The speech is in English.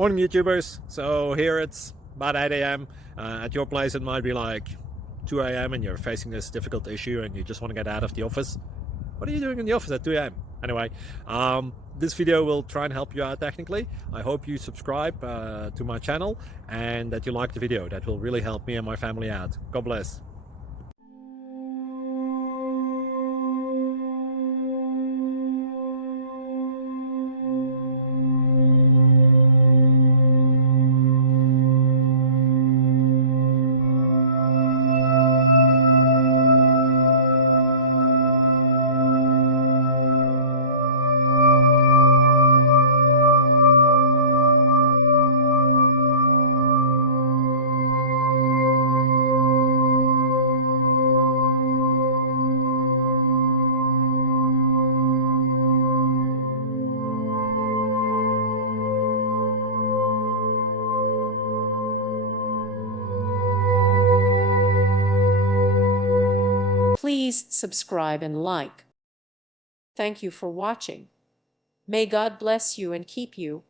Morning, YouTubers. So here it's about 8 a.m. At your place, it might be like 2 a.m. and you're facing this difficult issue and you just want to get out of the office. What are you doing in the office at 2 a.m.? Anyway, this video will try and help you out technically. I hope you subscribe to my channel and that you like the video. That will really help me and my family out. God bless. Please subscribe and like. Thank you for watching. May God bless you and keep you.